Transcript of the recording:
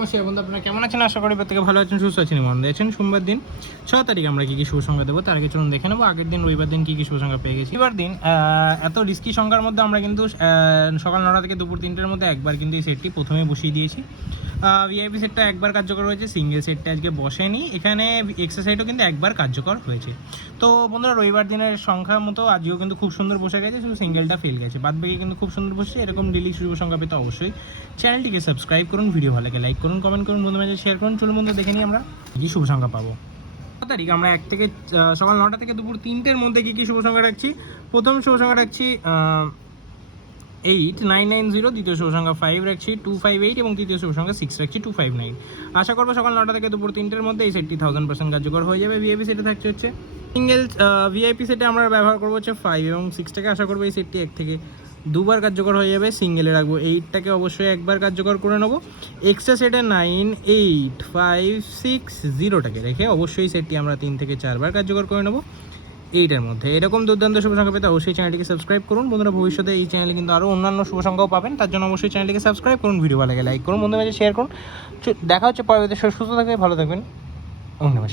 নমস্কার বন্ধু, আপনারা কেমন আছেন? আশা করি প্রত্যেকে ভালো আছেন, সুস্থ আছেন, মন দিয়েছেন। সোমবার দিন 6 তারিখ আমরা কী কী শুভ সংখ্যা দেবো তার আগে চলুন দেখে নেবো আগের দিন রবিবার দিন কী কী শুভ সংখ্যা পেয়ে গেছি। এবার দিন এত রিস্কি সংখ্যার মধ্যে আমরা কিন্তু সকাল 9টা থেকে দুপুর 3টের মধ্যে একবার কিন্তু এই সেটটি প্রথমে বসিয়ে দিয়েছি। ভিআইপি সেটটা একবার কার্যকর হয়েছে, সিঙ্গেল সেটটা আজকে বসেনি। এখানে এক্সট্রা সাইডও কিন্তু একবার কার্যকর হয়েছে। তো বন্ধুরা, রবিবার দিনের সংখ্যা মতো আজকেও কিন্তু খুব সুন্দর বসে গেছে, শুধু সিঙ্গেলটা ফেল গেছে, বাদ বাকি কিন্তু খুব সুন্দর বসছে। এরকম ডেলি শুভ সংখ্যা পেতে অবশ্যই চ্যানেলটিকে সাবস্ক্রাইব করুন, ভিডিও ভালো লাগে লাইক করুন, কমেন্ট করুন, বন্ধু মাঝে শেয়ার করুন। চলুন বন্ধু দেখে নিই আমরা কী শুভ সংখ্যা পাবো। তারিখ আমরা সকাল 9টা থেকে দুপুর 3টের মধ্যে কী কী শুভ সংখ্যা রাখছি। প্রথম শুভ সংখ্যা রাখছি 8990, দ্বিতীয় শুভ সংখ্যা 5 রাখছি 258 এবং তৃতীয় শুভ সংখ্যা 6 রাখছি 259। আশা করবো সকাল 9টা থেকে দুপুর 3টের মধ্যে এই সেটটি 1000% কার্যকর হয়ে যাবে। ভিআইপি সেটে থাকছে হচ্ছে সিঙ্গেল। ভিআইপি সেটে আমরা ব্যবহার করবো হচ্ছে 5 এবং 6টাকে। আশা করবো এই সেটটি 1 থেকে 2বার কার্যকর হয়ে যাবে। সিঙ্গেলে রাখবো 8টাকে, অবশ্যই একবার কার্যকর করে নেবো। এক্সট্রা সেটে 9 8 5 6 0টাকে রেখে অবশ্যই সেটটি আমরা 3 থেকে 4বার কার্যকর করে নেবো এইটার মধ্যে। এরকম দুর্দান্ত শুভ সংখ্যা পেতে অবশ্যই চ্যানেলটিকে সাবস্ক্রাইব করুন। বন্ধুরা, ভবিষ্যতে এই চ্যানেলে কিন্তু আরও অন্যান্য শুভ সংখ্যাও পাবেন, তার জন্য অবশ্যই চ্যানেলটিকে সাবস্ক্রাইব করুন, ভিডিও ভালো লাগে লাইক করুন, বন্ধুদের মাঝে শেয়ার করুন। দেখা হচ্ছে পরবর্তী। সুস্থ থাকবে, ভালো থাকবেন। ধন্যবাদ।